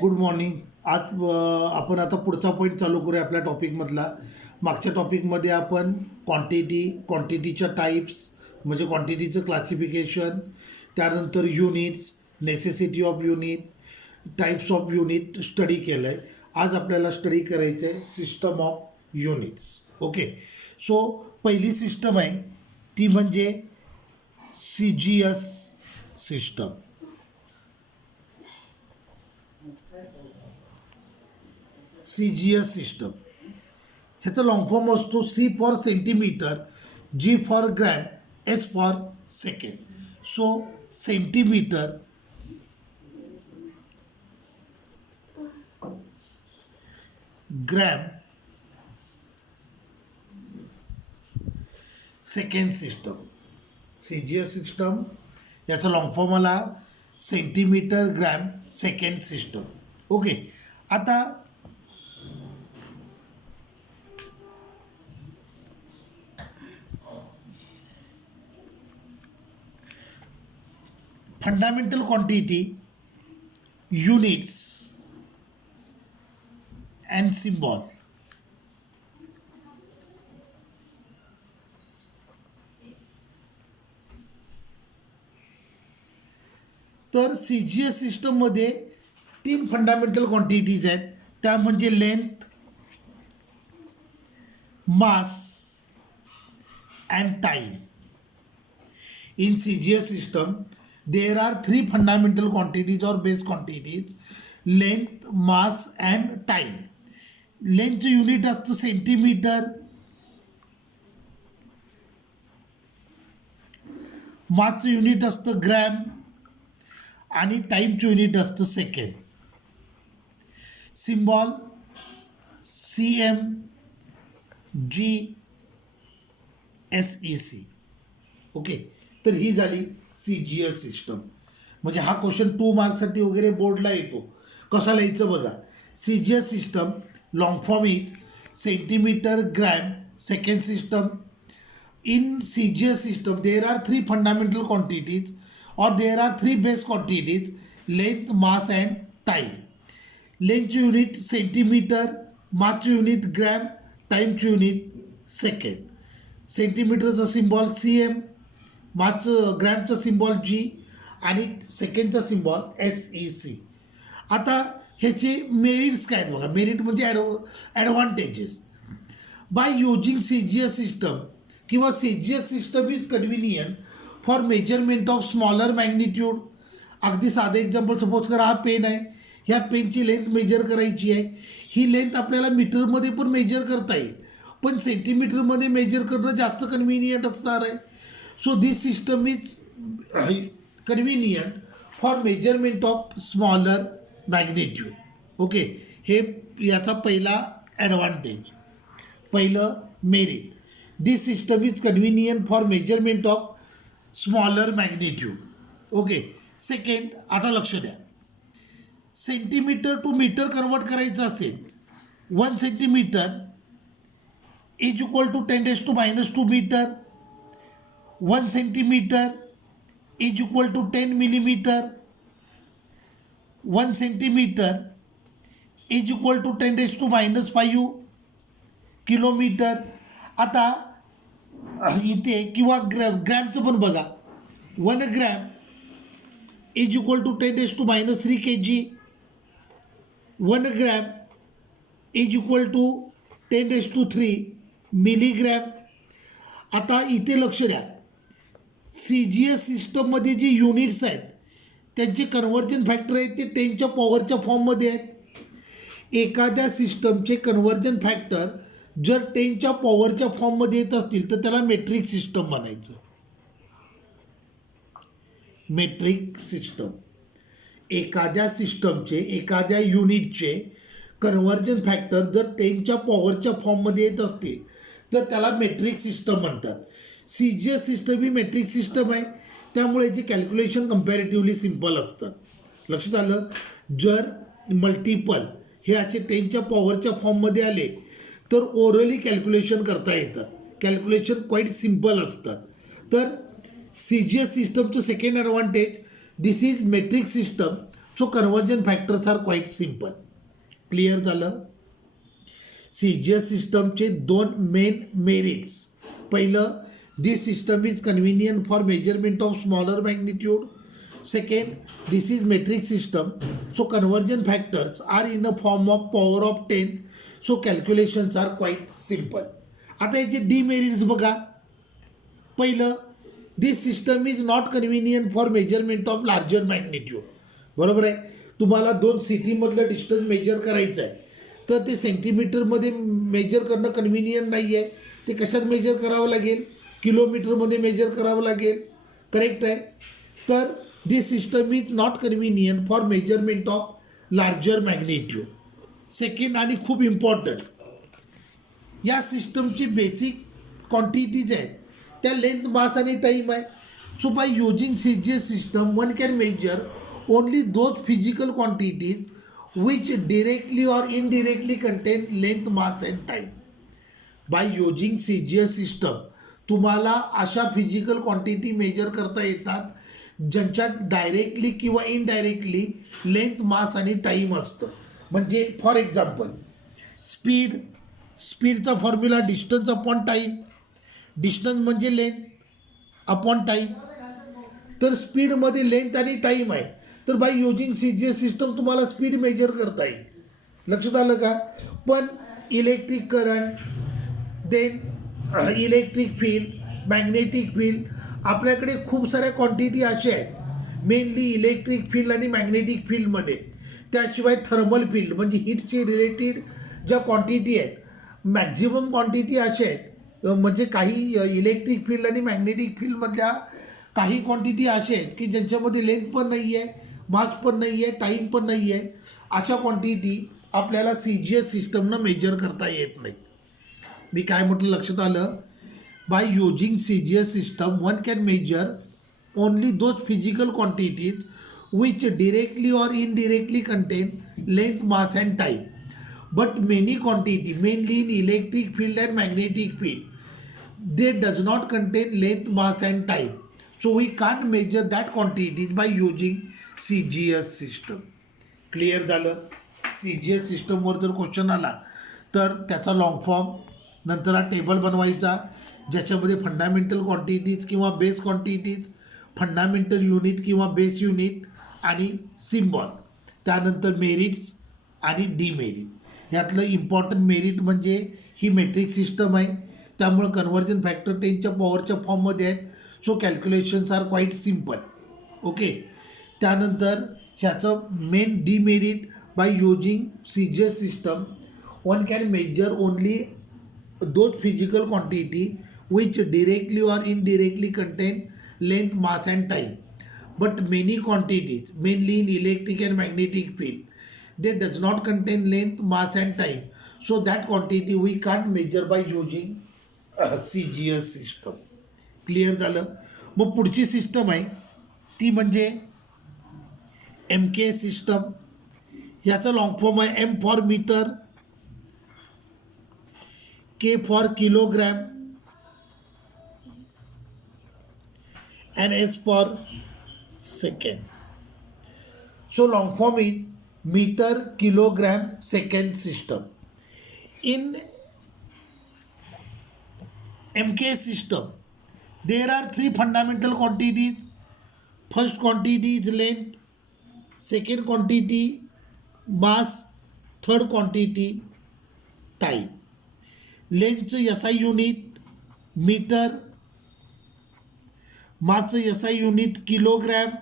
Good morning. आज आपण आता पुढचा पॉईंट चालू करूया आपल्या टॉपिकमधला. मागच्या टॉपिकमध्ये आपण क्वांटिटीच्या टाईप्स म्हणजे क्वांटिटीचं क्लासिफिकेशन, त्यानंतर units, necessity of unit, types of unit study केलं आहे. आज आपल्याला स्टडी करायचं आहे system of units. Okay, so पहिली सिस्टम आहे ती म्हणजे CGS सिस्टम. CGS सिस्टम ह्याचा लॉंग फॉर्म असतो C for centimetre, G for gram, S for second. So centimetre, gram, second system. CGS system याचा लॉंग फॉर्म आला centimetre, gram, second system. Okay, आता fundamental quantity, units and symbol. तर CGS सिस्टममध्ये 3 fundamental quantities आहेत, त्या म्हणजे length, mass and time. In CGS system there are 3 fundamental quantities or base quantities: length, mass and time. लेंथचं unit असतं centimetre, मासचं unit असतं ग्रॅम आणि टाईमचं युनिट असतं second. Symbol CM, G, SEC. Okay, तर ही झाली CGS सिस्टम. म्हणजे हा क्वेश्चन 2 मार्क्ससाठी वगैरे बोर्डला येतो. कसा लिहायचं बघा. CGS system long form is centimetre, gram, second system. In CGS system there are 3 fundamental quantities or there are 3 base quantities: length, mass and time. लेंथचे युनिट सेंटीमीटर, मासचे युनिट ग्रॅम, टाईमचे युनिट सेकंड. सेंटीमीटरचा symbol CM, मासचं ग्रॅमचा symbol G आणि सेकंडचा symbol SEC. आता ह्याचे merits काय आहेत बघा. मेरिट म्हणजे advantages. By using CGS system किंवा CGS system is convenient for measurement of smaller magnitude. अगदी साधं एक्झाम्पल, सपोज करा हा पेन आहे, ह्या पेनची लेंथ मेजर करायची आहे. ही लेंथ आपल्याला मीटरमध्ये पण मेजर करता येईल, पण सेंटीमीटरमध्ये मेजर करणं जास्त कन्व्हिनियंट असणार आहे. So this system is convenient for measurement of smaller magnitude. Okay, हे याचा पहिला ॲडव्हान्टेज, पहिलं merit. This system is convenient for measurement of smaller magnitude. Okay, second, आता लक्ष द्या. सेंटीमीटर टू मीटर कन्वर्ट करायचं असेल, 1 centimetre is equal to 10⁻² metre. 1 centimetre is equal to 10 millimetre. 1 centimetre is equal to 10⁻⁵ kilometre. आता इथे किंवा ग्रॅमचं पण बघा. 1 gram is equal to 10⁻³ kg. 1 gram is equal to 10⁻³ milligram. आता इथे लक्ष द्या. CGS सिस्टममध्ये जे युनिट्स आहेत त्यांचे कन्व्हर्जन फॅक्टर आहेत ते 10च्या पॉवरच्या फॉर्ममध्ये आहेत. एखाद्या सिस्टमचे कन्व्हर्जन फॅक्टर जर 10च्या पॉवरच्या फॉर्ममध्ये येत असतील तर त्याला मेट्रिक सिस्टम म्हणायचं. Metric system. एखाद्या सिस्टमचे, एखाद्या युनिटचे कन्व्हर्जन फॅक्टर जर 10च्या पॉवरच्या फॉर्ममध्ये येत असतील तर त्याला मेट्रिक सिस्टम म्हणतात. CGS सिस्टम ही मेट्रिक सिस्टम आहे, त्यामुळे याची कॅल्क्युलेशन कम्पॅरेटिव्हली सिम्पल असतात. लक्षात आलं. जर मल्टिपल हे असे 10च्या पॉवरच्या फॉर्ममध्ये आले तर ओरली कॅल्क्युलेशन करता येतात. कॅल्क्युलेशन क्वाईट सिम्पल असतात. तर CGS सिस्टमचं second advantage, this is metric system so conversion factors are quite simple. Clear झालं. सी जी एस सिस्टमचे दोन मेन मेरिट्स. पहिलं, this system is convenient for measurement of smaller magnitude. Second, this is metric system, so conversion factors are in a form of power of 10, so calculations are quite simple. आता याचे demerits बघा. पहिलं, this system is not convenient for measurement of larger magnitude. बरोबर आहे. तुम्हाला 2 सिटीमधलं distance major करायचं आहे तर ते सेंटीमीटरमध्ये मेजर करणं कन्व्हिनियंट नाही आहे. ते कशात मेजर करावं लागेल? किलोमीटरमध्ये मेजर करावं लागेल. करेक्ट आहे. तर this system is not convenient for measurement of larger magnitude. Second आणि खूप इम्पॉर्टंट, या सिस्टमची बेसिक क्वांटिटीज आहेत त्या लेंथ, मास आणि टाईम आहे. So by using C G S system one can measure only those physical quantities which directly or indirectly contain length, mass and time. By using CGS system तुम्हाला अशा physical quantity measure करता येतात ज्यांच्यात directly किंवा indirectly length, मास आणि time असतं. म्हणजे for example स्पीडचा formula distance upon time. Distance म्हणजे लेंथ अपॉन टाईम. तर स्पीडमध्ये लेंथ आणि टाईम आहे. तर by using C G S system तुम्हाला स्पीड मेजर करता येईल. लक्षात आलं का? पण electric current, then electric field, magnetic field, आपल्याकडे खूप साऱ्या क्वांटिटी अशा आहेत मेनली इलेक्ट्रिक फील्ड आणि मॅग्नेटिक फील्डमध्ये. त्याशिवाय थर्मल फील्ड म्हणजे हीटशी रिलेटेड ज्या क्वांटिटी आहेत मॅक्झिमम क्वांटिटी अशा आहेत. म्हणजे काही इलेक्ट्रिक फील्ड आणि मॅग्नेटिक फील्डमधल्या काही क्वांटिटी अशा आहेत की ज्यांच्यामध्ये लेंथ पण नाही आहे, मास पण नाही आहे, टाईम पण नाही आहे. अशा क्वांटिटी आपल्याला सी जी एस सिस्टमनं मेजर करता येत नाही. मी काय म्हटलं लक्षात आलं? By using C G S system one can measure only those physical quantities which directly or indirectly contain length, mass and time. But many quantity mainly in electric field and magnetic field they does not contain length, mass and time. So we can't measure that quantities by using CGS system. Clear झालं. CGS सिस्टमवर जर question आला तर त्याचा long form, नंतर हा table बनवायचा ज्याच्यामध्ये फंडामेंटल क्वांटिटीज किंवा बेस क्वांटिटीज, फंडामेंटल युनिट किंवा बेस युनिट आणि सिम्बॉल, त्यानंतर मेरिट्स आणि डिमेरिट. यातलं इम्पॉर्टंट मेरिट म्हणजे ही मेट्रिक सिस्टम आहे त्यामुळे कन्वर्जन फॅक्टर 10च्या पॉवरच्या फॉर्ममध्ये आहेत. So calculations are quite simple. Okay. त्यानंतर ह्याचं main demerit, by using C G S system one can measure only those physical quantity which directly or indirectly contain length, mass and time. But many quantities mainly in electric and magnetic field they does not contain length, mass and time. So that quantity we can't measure by using C G S system. Clear झालं. मग पुढची system आहे ती म्हणजे M K system. ह्याचा long form आहे M for metre, K for kilogram and S for second. So long form is metre, kilogram, second system. In MK system, there are 3 fundamental quantities. First quantity is length, second quantity mass, third quantity time. Length SI unit meter, mass SI unit kilogram,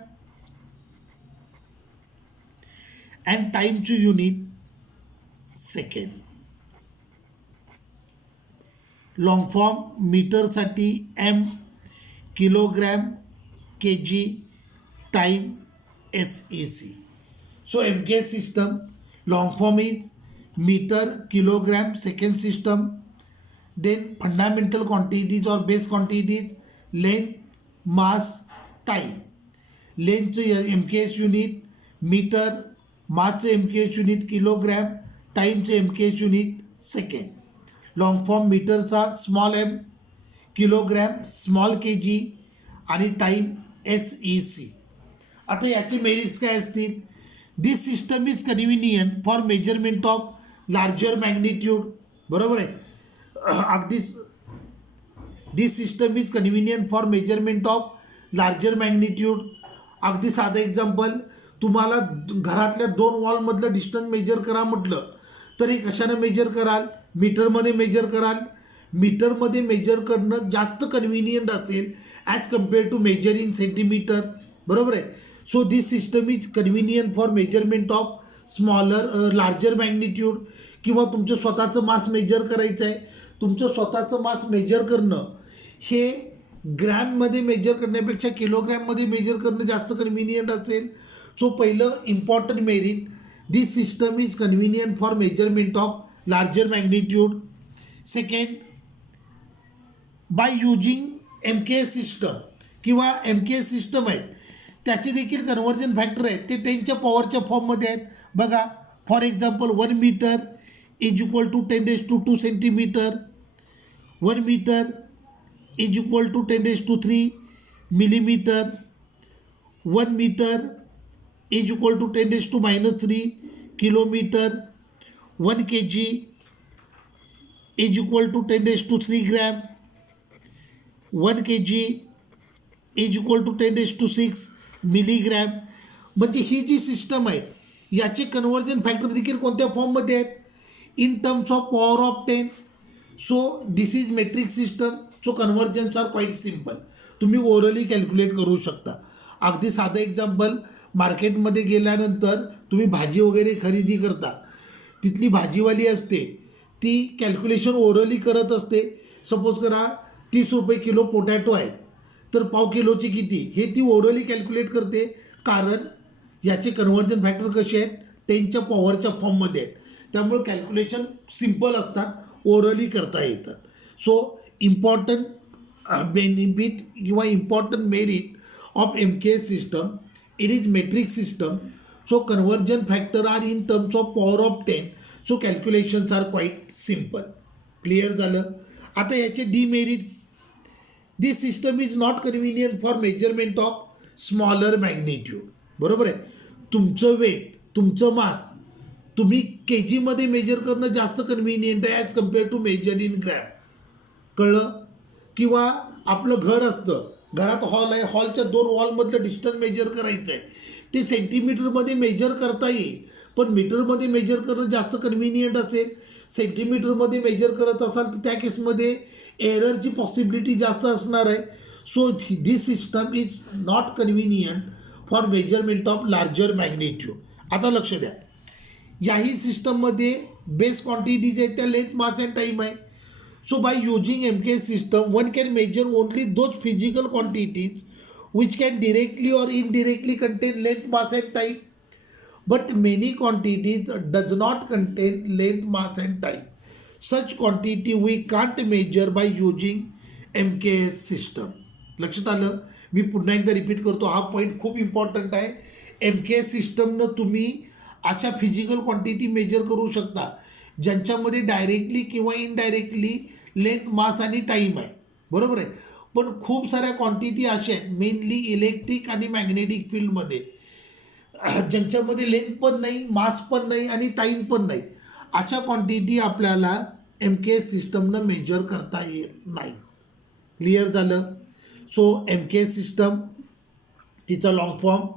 and time unit second. Long form मीटरसाठी M, kilogram, K G, time SEC. So M K system long form is metre, kilogram, second system. Then fundamental quantities or base quantities length, mass, time. लेंथचं MKS unit metre, मासचं MKS unit kilogram, टाईमचं MKS unit second. Long form मीटरचा small M, kilogram small K G आणि time SEC. आता याचे merits काय असतील? This system is convenient for measurement of larger magnitude. बरोबर आहे अगदीच. This system is convenient for measurement of larger magnitude. अगदी साधं एक्झाम्पल, तुम्हाला घरातल्या 2 वॉलमधलं डिस्टन्स मेजर करा म्हटलं तर हे कशानं मेजर कराल? मीटरमध्ये मेजर कराल. मीटरमध्ये मेजर करणं जास्त कन्व्हिनियंट असेल as compare to measure in centimetre. बरोबर आहे. So this system is convenient for measurement of larger magnitude. किंवा तुमचं स्वतःचं मास मेजर करायचं आहे. तुमचं स्वतःचं मास मेजर करणं हे ग्रॅममध्ये मेजर करण्यापेक्षा किलोग्रॅममध्ये मेजर करणं जास्त कन्व्हिनियंट असेल. सो पहिलं important merit, this system is convenient for measurement of larger magnitude. Second, by using MKS system किंवा MKS सिस्टम आहेत त्याचे देखील कन्व्हर्जन फॅक्टर आहेत ते 10च्या पॉवरच्या फॉर्ममध्ये आहेत. बघा for example 1 metre is equal to 10⁻² centimetre. 1 metre is equal to 10⁻³ millimetre. 1 metre is equal to 10⁻³ kilometre. 1 kg is equal to 10⁻³ gram. 1 kg is equal to 10⁻⁶ milligram. म्हणजे ही जी सिस्टम आहे याचे कन्व्हर्जन फॅक्टर देखील कोणत्या फॉर्ममध्ये आहेत? In terms of power of 10. So this is metric system. So conversions are quite simple. तुम्ही orally calculate करू शकता. अगदी साधं एक्झाम्पल, मार्केटमध्ये गेल्यानंतर तुम्ही भाजी वगैरे खरेदी करता, तिथली भाजीवाली असते ती कॅल्क्युलेशन ओरली करत असते. सपोज करा 30 रुपये किलो पोटॅटो आहेत तर पाव किलोची किती हे ती ओरली कॅल्क्युलेट करते. कारण याचे कन्व्हर्जन फॅक्टर कसे आहेत? 10च्या पॉवरच्या फॉर्ममध्ये आहेत. त्यामुळे कॅल्क्युलेशन सिम्पल असतात, ओरली करता येतात. सो इम्पॉर्टंट बेनिफिट किंवा important merit of MKS system, it is metric system. So conversion factor are in terms of power of 10. So calculations are quite simple. Clear झालं. आता याचे demerits, this system is not convenient for measurement of smaller magnitude. बरोबर आहे. तुमचं weight, तुमचं मास तुम्ही KGमध्ये major करणं जास्त कन्व्हिनियंट आहे as compare to measure in gram. कळलं. किंवा आपलं घर असतं, घरात हॉल आहे, हॉलच्या 2 वॉलमधलं डिस्टन्स मेजर करायचं आहे ते सेंटीमीटरमध्ये मेजर करता येईल पण मीटरमध्ये मेजर करणं जास्त कन्व्हिनियंट असेल. सेंटीमीटरमध्ये मेजर करत असाल तर त्या केसमध्ये एररची पॉसिबिलिटी जास्त असणार आहे. So this system is not convenient for measurement of larger magnitude. आता लक्ष द्या, याही सिस्टममध्ये बेस क्वांटिटीज आहेत त्या लेंथ, मास अँड टाईम आहे. So by using MKS system one can measure only those physical quantities which can directly or indirectly contain length, mass and time. But many quantities does not contain length, mass and time. Such quantity we can't measure by using MKS system. लक्षात आलं. मी पुन्हा एकदा repeat करतो, हा point खूप important आहे. MKS सिस्टमनं तुम्ही अशा फिजिकल क्वांटिटी मेजर करू शकता ज्यांच्यामध्ये डायरेक्टली किंवा इनडायरेक्टली लेंथ, मास आणि टाईम आहे. बरोबर आहे. पण खूप साऱ्या क्वांटिटी अशा आहेत मेनली इलेक्ट्रिक आणि मॅग्नेटिक फील्डमध्ये ज्यांच्यामध्ये लेंथ पण नाही, मास पण नाही आणि टाईम पण नाही. अशा क्वांटिटी आपल्याला MKS सिस्टमनं मेजर करता येत नाही. क्लिअर झालं. सो MKS सिस्टम, तिचा लॉंग फॉर्म,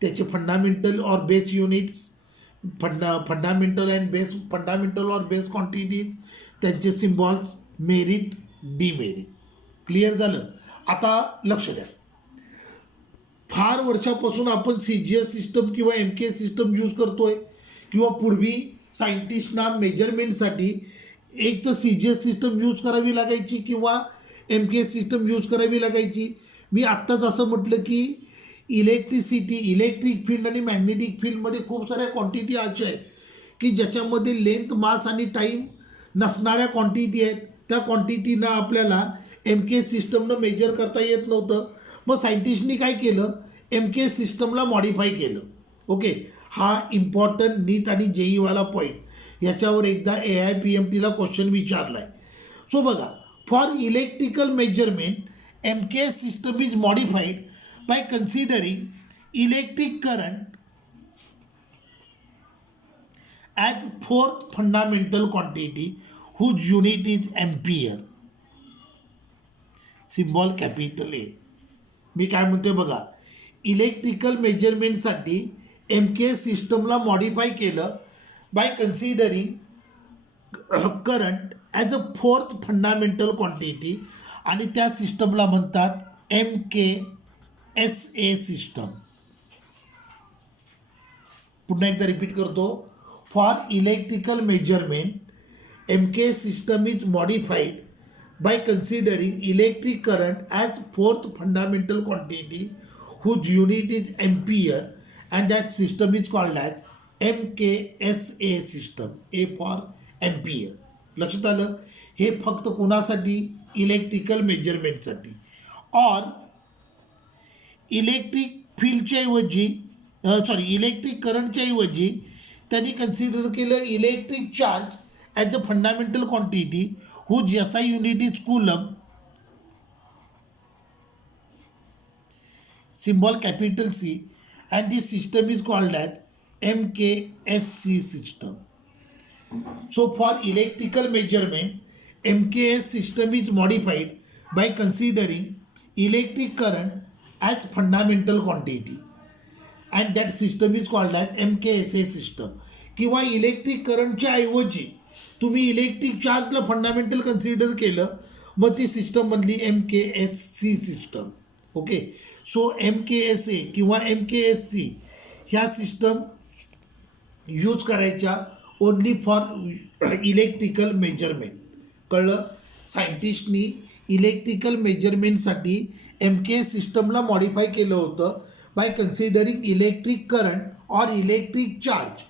त्याचे फंडामेंटल और बेस युनिट्स, फंडामेंटल और बेस क्वांटिटीज, त्यांचे सिम्बॉल्स, मेरिट, डिमेरिट. क्लिअर झालं. आता लक्ष द्या, फार वर्षापासून आपण CGS सिस्टम किंवा MKS सिस्टम यूज करतोय. किंवा पूर्वी सायंटिस्टना मेजरमेंटसाठी एक तर CGS सिस्टम यूज करावी लागायची किंवा MKS सिस्टम यूज करावी लागायची. मी आत्ताच असं म्हटलं की इलेक्ट्रिक फील्ड आणि मॅग्नेटिक फील्डमध्ये खूप साऱ्या क्वांटिटी अशा आहेत की ज्याच्यामध्ये लेंथ, मास आणि टाईम नसणाऱ्या क्वांटिटी आहेत. त्या क्वांटिटीना आपल्याला MKS सिस्टमनं मेजर करता येत नव्हतं. मग सायंटिस्टनी काय केलं, MKS सिस्टमला मॉडिफाय केलं. ओके, हा इम्पॉर्टंट नीट आणि JEEवाला पॉईंट. याच्यावर एकदा AIPMTला क्वेश्चन विचारला आहे. सो बघा, for electrical measurement MKS system is modified by considering electric current as fourth fundamental quantity whose unit is ampere. Symbol capital A. मी काय म्हणतोय बघा, इलेक्ट्रिकल मेजरमेंटसाठी एम के सिस्टमला मॉडिफाय केलं by considering current as a fourth fundamental quantity आणि त्या सिस्टमला म्हणतात M K S A system. पुन्हा एकदा रिपीट करतो. For electrical measurement M K system is modified by considering electric current as fourth fundamental quantity whose unit is ampere, and that system is called as MKSA system. A for ampere. लक्षात आलं. हे फक्त कोणासाठी, electrical मेजरमेंटसाठी. और electric फील्डच्या ऐवजी electric करंटच्या ऐवजी त्यांनी कन्सिडर केलं electric charge as a fundamental quantity whose SI unit is coulomb, symbol capital C, and this system is called as MKSC system. So for electrical measurement, MKS system is modified by considering electric current as fundamental quantity, and that system is called as MKSA system. किंवा electric करंटच्या ऐवजी तुम्ही electric चार्जला fundamental consider केलं, मग ती सिस्टममधली M K S C system. Okay. So M K S A किंवा M K S C ह्या सिस्टम यूज करायच्या ओनली फॉर इलेक्ट्रिकल मेजरमेंट. कळलं. सायंटिस्टनी इलेक्ट्रिकल मेजरमेंटसाठी एम के एस सिस्टमला मॉडिफाय केलं होतं by considering electric current or electric charge.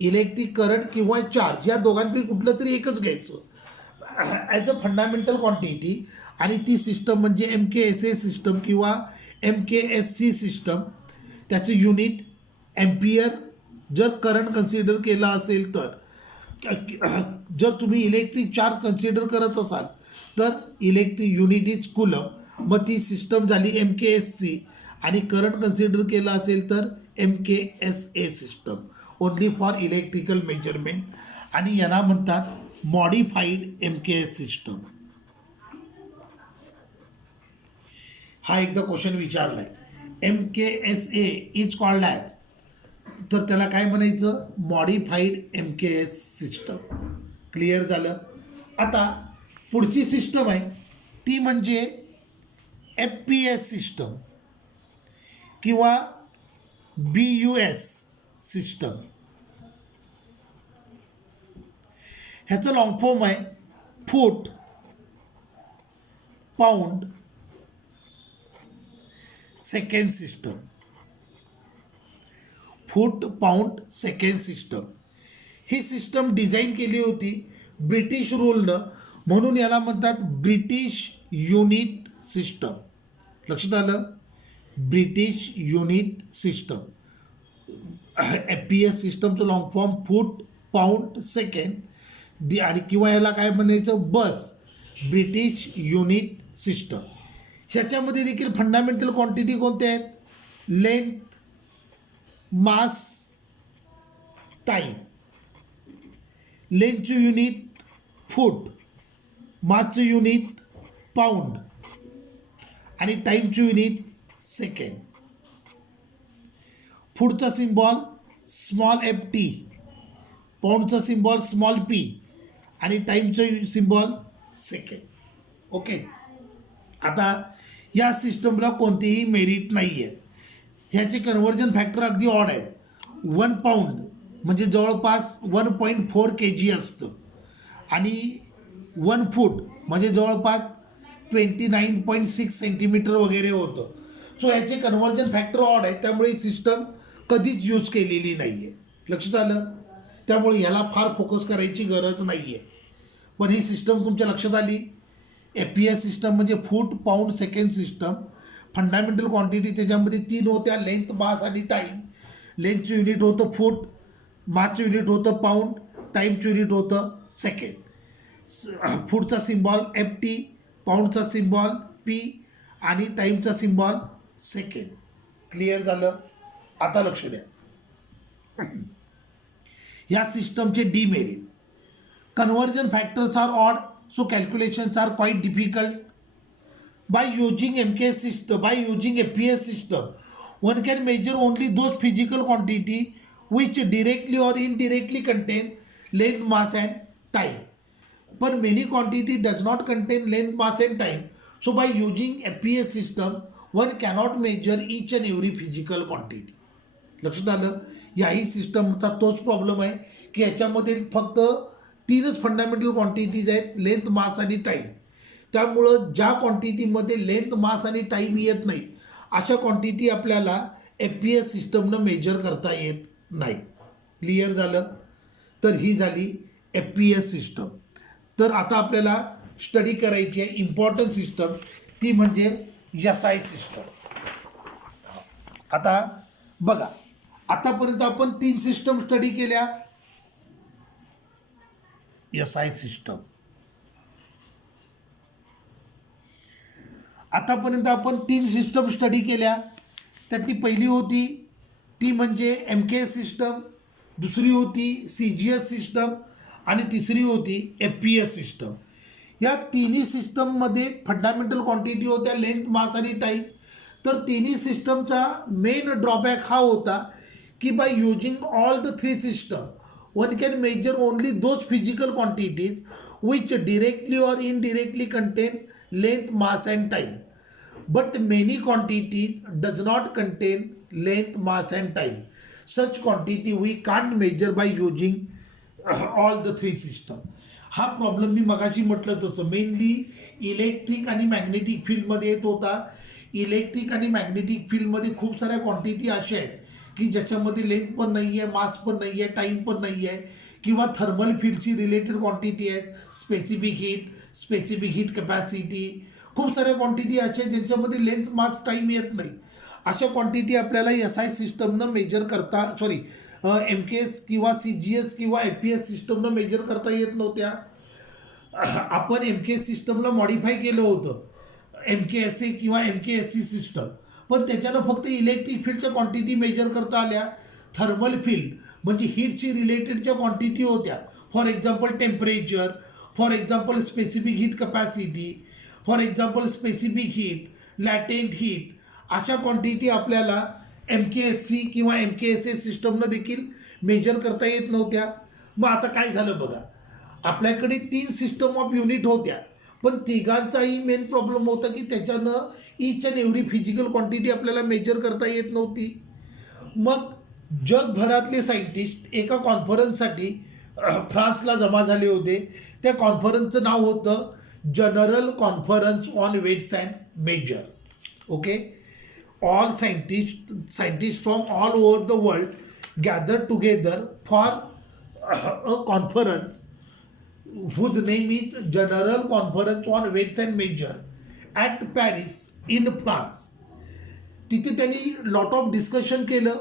Electric current किंवा चार्ज या दोघांपैकी कुठलं तरी एकच घ्यायचं ॲज अ फंडामेंटल क्वांटिटी, आणि ती सिस्टम म्हणजे M K S A system किंवा M K S C system. त्याचं युनिट एम्पियर जर करंट कन्सिडर केला असेल तर. जर तुम्ही इलेक्ट्रिक चार्ज कन्सिडर करत असाल तर इलेक्ट्रिक युनिट इज कुलम, मग ती सिस्टम झाली एम के एस सी. आणि करंट कन्सिडर केला असेल तर M K S A system, only for electrical measurement. आणि यांना म्हणतात modified M K S system. हा एकदा क्वेश्चन विचारला आहे. M K S A is called as, तर त्याला काय म्हणायचं, modified M K S system. Clear झालं. आता पुढची सिस्टम आहे ती म्हणजे एफ पी एस सिस्टम किंवा बी यू एस सिस्टम. ह्याचं लॉंग फॉर्म आहे फूट पाऊंड सेकंड सिस्टम. फूट पाऊंड सेकंड सिस्टम ही सिस्टम डिझाईन केली होती ब्रिटिश रूलनं, म्हणून याला म्हणतात ब्रिटिश युनिट सिस्टम. लक्षात आलं. British unit system. F P S सिस्टमचं long form foot pound second आणि किंवा याला काय म्हणायचं, बस ब्रिटिश युनिट सिस्टम. ह्याच्यामध्ये देखील फंडामेंटल क्वांटिटी कोणत्या आहेत, लेंथ, मास, टाईम. लेंथचं युनिट फूट, मासचं युनिट पाऊंड आणि टाईमचं युनिट सेकंड. फूटचा सिम्बॉल स्मॉल एफ टी, पाऊंडचा सिम्बॉल स्मॉल पी आणि टाईमचं सिम्बॉल सेकंड. ओके. आता या सिस्टमला कोणतेही मेरिट नाही आहे. ह्याचे कन्व्हर्जन फॅक्टर अगदी ऑड आहेत. 1 पाऊंड म्हणजे जवळपास 1.4 kg असतं आणि 1 फूट म्हणजे जवळपास 29.6 सेंटीमीटर वगैरे होतं. सो ह्याचे कन्व्हर्जन फॅक्टर ऑड आहेत, त्यामुळे ही सिस्टम कधीच यूज केलेली नाही आहे. लक्षात आलं. त्यामुळे ह्याला फार फोकस करायची गरज नाही आहे. पण ही सिस्टम तुमच्या लक्षात आली. एफ पी एस सिस्टम म्हणजे foot pound second system. Fundamental quantity त्याच्यामध्ये 3 होत्या, लेंथ, मास आणि टाईम. लेंथचं युनिट होतं फूट, मासचं युनिट होतं पाऊंड, टाईमचं युनिट होतं सेकंड. फूटचा सिम्बॉल एफ टी, पाऊंडचा सिम्बॉल पी आणि टाईमचा सिम्बॉल सेकंड. क्लिअर झालं. आता लक्ष द्या. ह्या सिस्टमचे demerit. Conversion factors are odd, so calculations are quite difficult. By using MKS system, by using FPS system, one can measure only those physical quantity which directly or indirectly contain length, mass and time. But many quantity does not contain length, mass and time. So by using FPS system, one cannot measure each and every physical quantity. लक्षात आलं. याही सिस्टमचा तोच problem आहे की याच्यामध्ये फक्त तीनच फंडामेंटल क्वांटिटीज आहेत, लेंथ, मास आणि टाईम. त्यामुळं ज्या क्वांटिटीमध्ये लेंथ, मास आणि टाईम येत नाही अशा क्वांटिटी आपल्याला FPS सिस्टमनं मेजर करता येत नाही. क्लिअर झालं. तर ही झाली FPS सिस्टम. तर आता आपल्याला स्टडी करायची आहे इम्पॉर्टंट सिस्टम, ती म्हणजे SI सिस्टम. आता बघा, आतापर्यंत आपण 3 सिस्टम स्टडी केल्या. SI system. आतापर्यंत आपण 3 सिस्टम स्टडी केल्या. त्यातली पहिली होती ती म्हणजे MKS सिस्टम, दुसरी होती CGS सिस्टम आणि तिसरी होती FPS सिस्टम. या तिन्ही सिस्टममध्ये फंडामेंटल क्वांटिटी होत्या लेंथ, मास आणि टाईम. तर तिन्ही सिस्टमचा मेन ड्रॉबॅक हा होता की by using all the 3 system one can measure only those physical quantities which directly or indirectly contain length, mass and time. But many quantities does not contain length, mass and time. Such quantity we can't measure by using all the 3 system. हा problem मी मगाशी म्हटलं तसं mainly electric आणि magnetic फील्डमध्ये येत होता. Electric आणि magnetic फील्डमध्ये खूप साऱ्या क्वांटिटी अशा आहेत की ज्याच्यामध्ये लेंथ पण नाही आहे, मास पण नाही आहे, टाईम पण नाही आहे, किंवा थर्मल फील्डची रिलेटेड क्वांटिटी आहेत, स्पेसिफिक हीट कॅपॅसिटी. खूप साऱ्या क्वांटिटी अशा आहेत ज्यांच्यामध्ये लेंथ, मास, टाईम येत नाही. अशा क्वांटिटी आपल्याला SI सिस्टमनं मेजर करता MKS किंवा CGS किंवा FPS सिस्टमनं मेजर करता येत नव्हत्या. आपण MKS सिस्टमला मॉडिफाय केलं होतं, MKSA किंवा MKSC सिस्टम. पण त्याच्यानं फक्त इलेक्ट्रिक फील्डच्या क्वांटिटी मेजर करता आल्या. थर्मल फील्ड म्हणजे हीटची रिलेटेडच्या क्वांटिटी होत्या. For example temperature, for example specific heat capacity, for example specific heat, latent heat, अशा क्वांटिटी आपल्याला MKSC किंवा MKSA सिस्टमनं देखील मेजर करता येत नव्हत्या. मग आता काय झालं बघा, आपल्याकडे 3 सिस्टम ऑफ युनिट होत्या, पण तिघांचाही मेन प्रॉब्लेम होता की त्याच्यानं each and every physical quantity आपल्याला मेजर करता येत नव्हती. मग जगभरातले सायंटिस्ट एका कॉन्फरन्ससाठी फ्रान्सला जमा झाले होते. त्या कॉन्फरन्सचं नाव होतं general conference on weights and measure. Okay. All scientist from all over the world gather together for a conference whose name is General Conference on Weights and Measure at Paris in France. तिथे त्यांनी lot of discussion केलं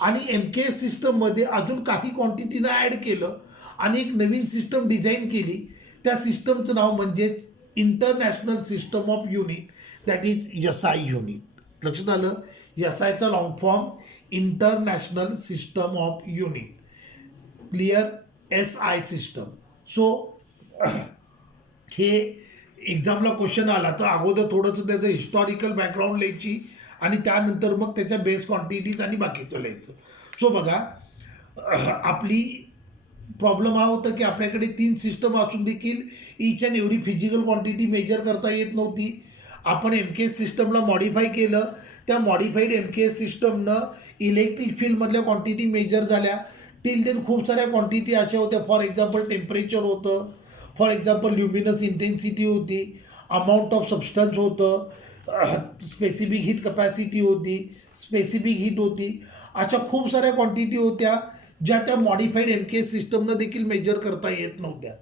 आणि MKS सिस्टममध्ये अजून काही क्वांटिटीनं add केलं आणि एक नवीन सिस्टम डिझाईन केली. त्या सिस्टमचं नाव म्हणजेच international system of unit, that is SI unit. लक्षात आलं. SIचा long form international system of unit. Clear. SI system. So हे एक्झामला क्वेश्चन आला तर अगोदर थोडंसं त्याचं हिस्टॉरिकल बॅकग्राऊंड लिहायची आणि त्यानंतर मग त्याच्या बेस क्वांटिटीज आणि बाकीचं लिहायचं. सो बघा, आपली प्रॉब्लेम हा होता की आपल्याकडे 3 सिस्टम असून देखील each and every physical quantity measure करता येत नव्हती. आपण MKS सिस्टमला मॉडिफाय केलं. त्या मॉडिफाईड MKS सिस्टमनं इलेक्ट्रिक फील्डमधल्या क्वांटिटी मेजर झाल्या. टिल देन खूप साऱ्या क्वांटिटी अशा होत्या. फॉर एक्झाम्पल टेम्परेचर होतं, फॉर एक्झाम्पल ल्युमिनस इंटेन्सिटी होती, अमाऊंट ऑफ सबस्टन्स होतं, स्पेसिफिक हीट कपॅसिटी होती, स्पेसिफिक हीट होती. अशा खूप साऱ्या क्वांटिटी होत्या ज्या त्या मॉडिफाईड MKS सिस्टमनं देखील मेजर करता येत नव्हत्या.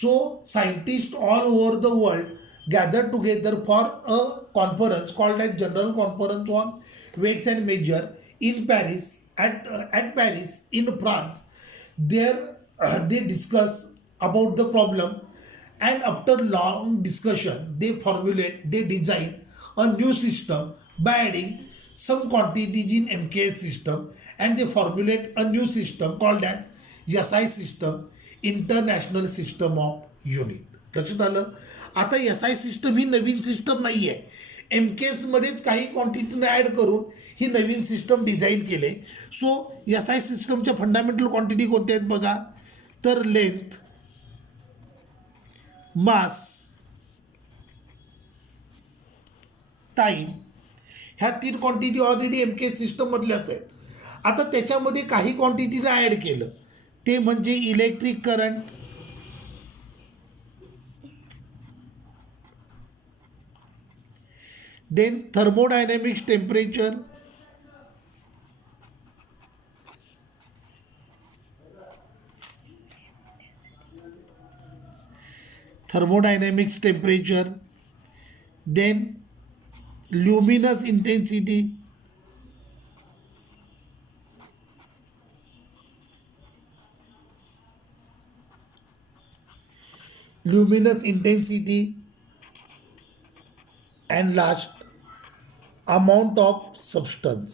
So scientist all over the world gather together for a conference called as general conference on weights and measure in Paris at Paris in France. There they discuss about the problem, and after long discussion they design a new system by adding some quantities in MKS system, and they formulate a new system called as SI system, international system of unit. लक्षात आलं. आता SI system ही नवीन system नाही आहे. MKSमध्येच काही क्वांटिटीनं add करून ही नवीन system design केले. So SI सिस्टमच्या fundamental quantity कोणत्या आहेत बघा, तर लेंथ, मास, टाईम, ह्या 3 क्वांटिटी ऑलरेडी MKS सिस्टममधल्याच आहेत. आता त्याच्यामध्ये काही क्वांटिटीनं ॲड केलं, ते म्हणजे electric current, then thermodynamics temperature, then luminous intensity, and last amount of substance.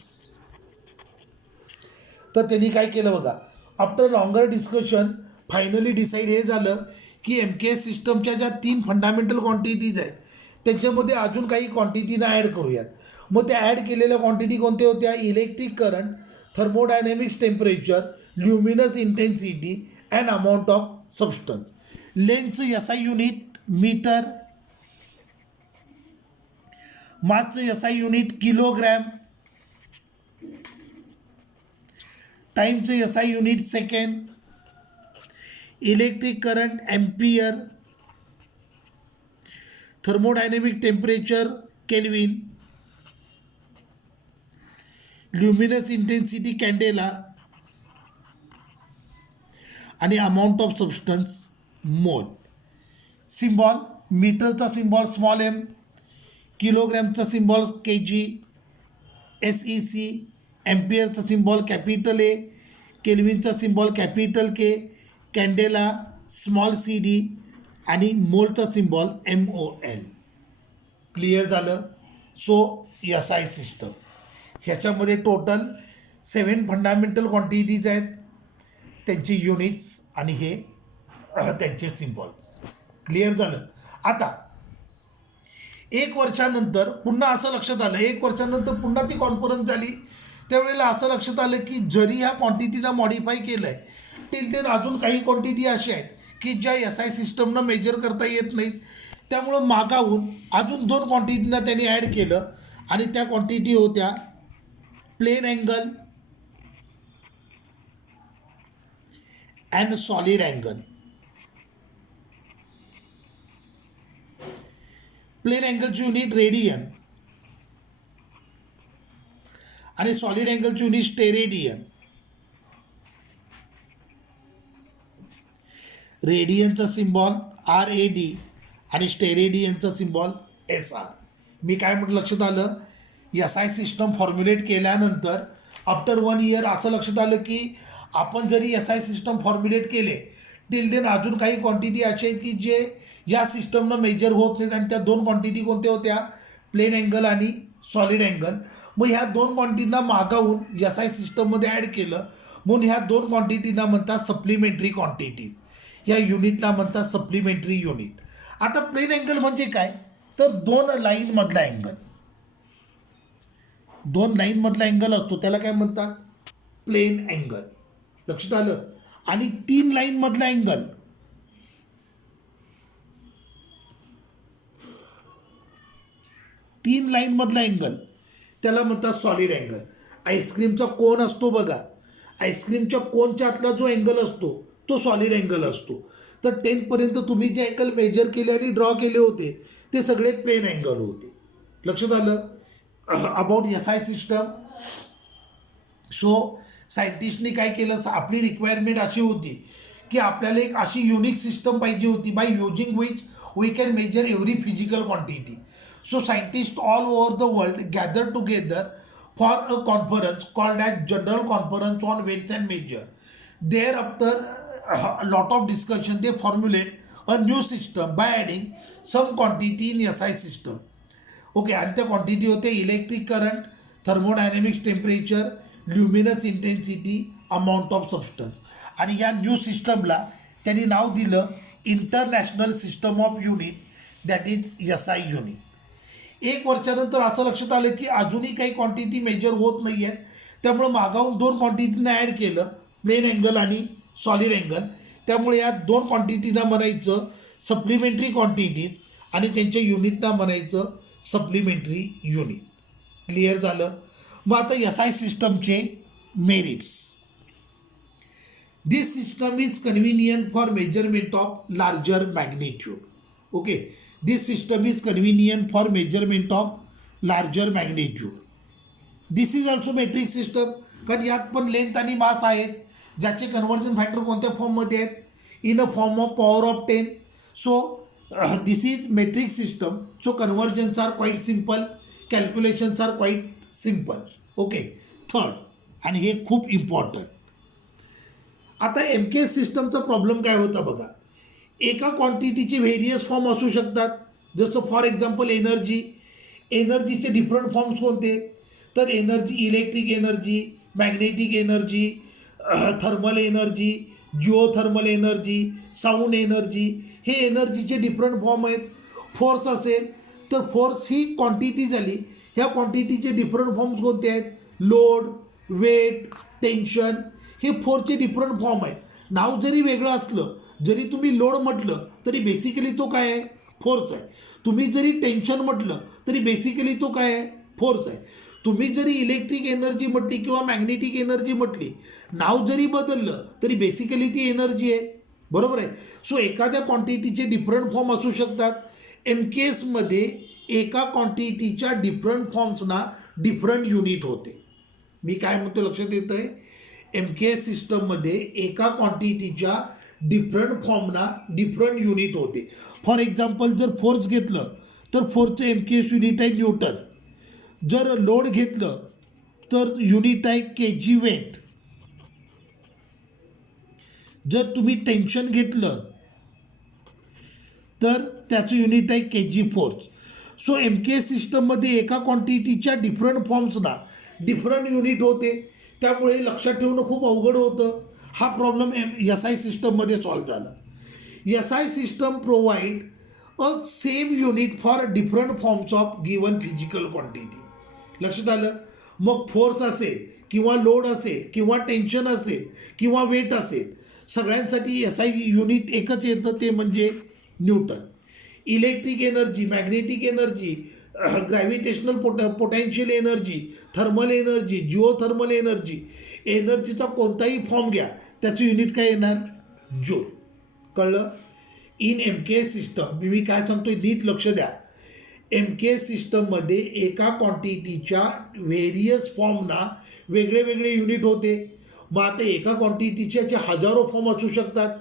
तर त्यांनी काय केलं बघा, after longer discussion finally decide हे झालं की MKS सिस्टमच्या ज्या 3 फंडामेंटल क्वांटिटीज आहेत त्याच्यामध्ये अजून काही क्वांटिटीना ॲड करूयात. मग त्या ॲड केलेल्या क्वांटिटी कोणत्या होत्या, electric current, thermodynamics temperature, luminous intensity and amount of substance. लेंथचं SI युनिट मीटर, मासचं SI युनिट किलोग्रॅम, टाईमचं SI unit second, electric current ampere, thermodynamic temperature kelvin, luminous intensity candela आणि amount of substance mole. Symbol, मीटरचा symbol small m, किलोग्रॅमचा symbol kg, SEC, एम्पियरचा symbol capital A, केल्विनचा symbol capital K, candela small cd आणि मोलचा symbol MOL. Clear झालं. So SI system ह्याच्यामध्ये total 7 fundamental quantities आहेत, त्यांचे युनिट्स आणि हे त्यांचे सिम्बॉल्स. क्लिअर झालं. आता 1 वर्षानंतर पुन्हा असं लक्षात आलं, 1 वर्षानंतर पुन्हा ती कॉन्फरन्स झाली, त्यावेळेला असं लक्षात आलं की जरी ह्या क्वांटिटीला मॉडिफाय केलं आहे टिल देन अजून काही क्वांटिटी अशा आहेत की ज्या SI सिस्टमनं मेजर करता येत नाहीत. त्यामुळं मागाहून अजून 2 क्वांटिटीना त्यांनी ॲड केलं आणि त्या क्वांटिटी होत्या plane angle and solid angle. Plane अँगलची युनिट रेडियन आणि सॉलिड अँगलची युनिट स्टेरेडियन. रेडियनचा सिम्बॉल RAD आणि स्टेरेडियनचा सिम्बॉल SR. मी काय म्हटलं लक्षात आलं, SI सिस्टम फॉर्म्युलेट केल्यानंतर आफ्टर 1 इयर असं लक्षात आलं की आपण जरी SI सिस्टम फॉर्म्युलेट केले टिल देन अजून काही क्वांटिटी असे आहेत की जे या सिस्टमनं मेजर होत नाहीत. आणि त्या 2 क्वांटिटी कोणत्या होत्या, प्लेन अँगल आणि सॉलिड अँगल. मग ह्या 2 क्वांटिटीना मागावून SI सिस्टममध्ये ॲड केलं म्हणून ह्या 2 क्वांटिटीना म्हणतात सप्लिमेंटरी क्वांटिटीज. या युनिटला म्हणतात सप्लिमेंटरी युनिट. आता प्लेन अँगल म्हणजे काय, तर 2 लाईनमधला अँगल, 2 लाईनमधला अँगल असतो त्याला काय म्हणतात, प्लेन अँगल. लक्षात आलं. आणि 3 लाईनमधला अँगल, 3 लाईनमधला अँगल त्याला म्हणतात सॉलिड अँगल. आईस्क्रीमचा कोन असतो बघा, आईस्क्रीमच्या कोनच्या आतला जो अँगल असतो तो सॉलिड अँगल असतो. तर 10 पर्यंत तुम्ही जे अँगल मेजर केले आणि ड्रॉ केले होते ते सगळे प्लेन अँगल होते. लक्षात आलं. About SI system. सो सायंटिस्टनी काय केलं, आपली रिक्वायरमेंट अशी होती की आपल्याला एक अशी युनिक सिस्टम पाहिजे होती by using which we can measure every physical quantity. So scientists all over the world gathered together for a conference called as General Conference on Weights and Measure. Thereafter, a lot of discussion, they formulate a new system by adding some quantity in SI system. Okay, and the quantity होते electric current, thermodynamics temperature, luminous intensity, amount of substance. आणि या new सिस्टमला त्यांनी नाव दिलं international system of unit, that is SI unit. 1 वर्षानंतर असं लक्षात आलं की अजूनही काही क्वांटिटी मेजर होत नाही आहेत, त्यामुळे मागाहून 2 क्वांटिटीनं ॲड केलं, प्लेन अँगल आणि सॉलिड अँगल. त्यामुळे या 2 क्वांटिटीना म्हणायचं सप्लिमेंटरी क्वांटिटीज आणि त्यांच्या युनिटना म्हणायचं सप्लिमेंटरी युनिट. क्लिअर झालं. मग आता SI सिस्टमचे merits. This system is convenient for measurement of larger magnitude. Okay, this system is convenient for measurement of larger magnitude. This is also metric system, कारण यात पण लेंथ आणि मास आहेच, ज्याचे कन्व्हर्जन फॅक्टर कोणत्या फॉर्ममध्ये आहेत, in a form of power of 10. So this is metric system. So conversions are quite simple, calculations are quite simple. Okay. Third, आणि हे खूप इम्पॉर्टंट, आता MKS सिस्टमचा प्रॉब्लेम काय होता बघा. एका क्वांटिटीचे व्हेरियस फॉर्म असू शकतात, जसं फॉर एक्झाम्पल एनर्जी. एनर्जीचे डिफरंट फॉर्म्स कोणते, तर energy, electric energy, magnetic energy, thermal energy, geothermal energy, sound energy, हे एनर्जीचे डिफरंट फॉर्म आहेत. फोर्स असेल तर फोर्स ही क्वांटिटी झाली. ह्या क्वांटिटीचे डिफरंट फॉर्म्स कोणते आहेत, लोड, वेट, टेन्शन, हे फोर्सचे डिफरंट फॉर्म आहेत. नाव जरी वेगळं असलं, जरी तुम्ही लोड म्हटलं तरी बेसिकली तो काय आहे, फोर्स आहे. तुम्ही जरी टेन्शन म्हटलं तरी बेसिकली तो काय आहे, फोर्स आहे. तुम्ही जरी इलेक्ट्रिक एनर्जी म्हटली किंवा मॅग्नेटिक एनर्जी म्हटली, नाव जरी बदललं तरी बेसिकली ती एनर्जी आहे. बरोबर आहे. सो एखाद्या क्वांटिटीचे डिफरंट फॉर्म असू शकतात. MKSमध्ये एका क्वांटिटीच्या डिफरंट फॉर्म्सना डिफरंट युनिट होते. मी काय म्हणतो लक्षात येतं आहे, MKS सिस्टममध्ये एका क्वांटिटीच्या डिफरंट फॉर्मना डिफरंट युनिट होते. फॉर एक्झाम्पल जर फोर्स घेतलं तर फोर्सचं MKS युनिट आहे न्यूटन. जर लोड घेतलं तर युनिट आहे kg वेट. जर तुम्ही टेन्शन घेतलं तर त्याचं युनिट आहे kg फोर्स. सो MKS सिस्टममध्ये एका क्वांटिटीच्या डिफरंट फॉर्म्सना डिफरंट युनिट होते, त्यामुळे लक्षात ठेवणं खूप अवघड होतं. हा प्रॉब्लेम SI सिस्टममध्ये सॉल्व्ह झाला. SI system provide a same unit for different forms of given physical quantity. लक्षात आलं. मग फोर्स असेल किंवा लोड असेल किंवा टेन्शन असेल किंवा वेट असेल, सगळ्यांसाठी SI युनिट एकच येतं, ते म्हणजे newton. Electric energy, magnetic energy, gravitational potential energy, thermal energy, geothermal energy, एनर्जीचा कोणताही फॉर्म घ्या, त्याचं युनिट काय येणार, जूल. कळलं. इन MKS सिस्टम मी काय सांगतोय नीट लक्ष द्या. MKS सिस्टममध्ये एका क्वांटिटीच्या व्हेरियस फॉर्मना वेगळे वेगळे युनिट होते. मग आता एका क्वांटिटीचे हजारो फॉर्म असू शकतात.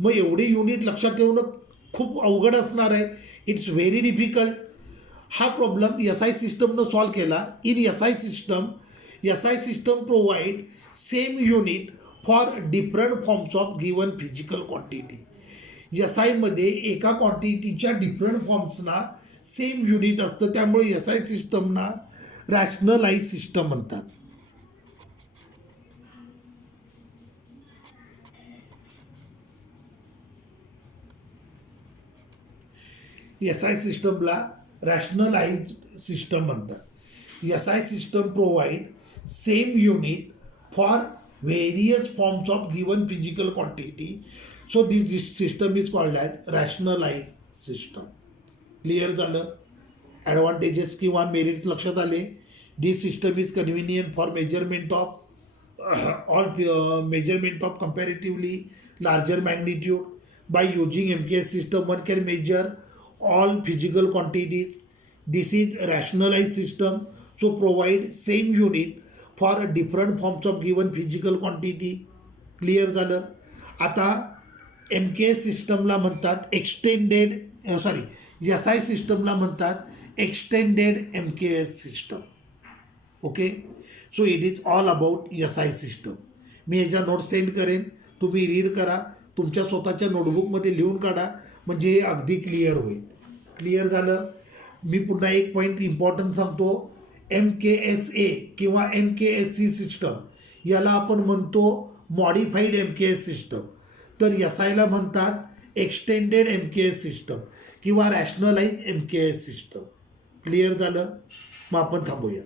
मग एवढे युनिट लक्षात ठेवणं खूप अवघड असणार आहे. It's very difficult. हा प्रॉब्लेम SI सिस्टमनं सॉल्व केला. In SI system provide same unit for different forms of given physical quantity. SIमध्ये एका क्वांटिटीच्या डिफरंट फॉर्म्सना सेम युनिट असतं, त्यामुळे SI सिस्टमना रॅशनलाइज सिस्टम म्हणतात. SI सिस्टमला रॅशनलाइज सिस्टम म्हणतात. SI system provide same unit for various forms of given physical quantity. So this system is called as rationalise system. Clear झालं. ॲडव्हान्टेजेस किंवा merits लक्षात आले. This system is convenient for measurement of measurement of comparatively larger magnitude. By using MKS system, one can measure all physical quantities. This is a rationalized system, so provide same unit for different forms of given physical quantity. Clear झालं. आता MKS सिस्टमला म्हणतात extended, SI सिस्टमला म्हणतात extended MKS system. Okay. So it is all about SI system. मी याच्या notes send करेन, तुम्ही रीड करा, तुमच्या स्वतःच्या नोटबुकमध्ये लिहून काढा, म्हणजे हे अगदी क्लिअर होईल. क्लिअर झालं. मी पुन्हा एक पॉईंट इम्पॉर्टंट सांगतो. MKSA किंवा MKSC सिस्टम याला आपण म्हणतो modified M K S system. तर एस आयला म्हणतात extended M K S system किंवा rationalise M K S system. Clear झालं? मग आपण थांबूया.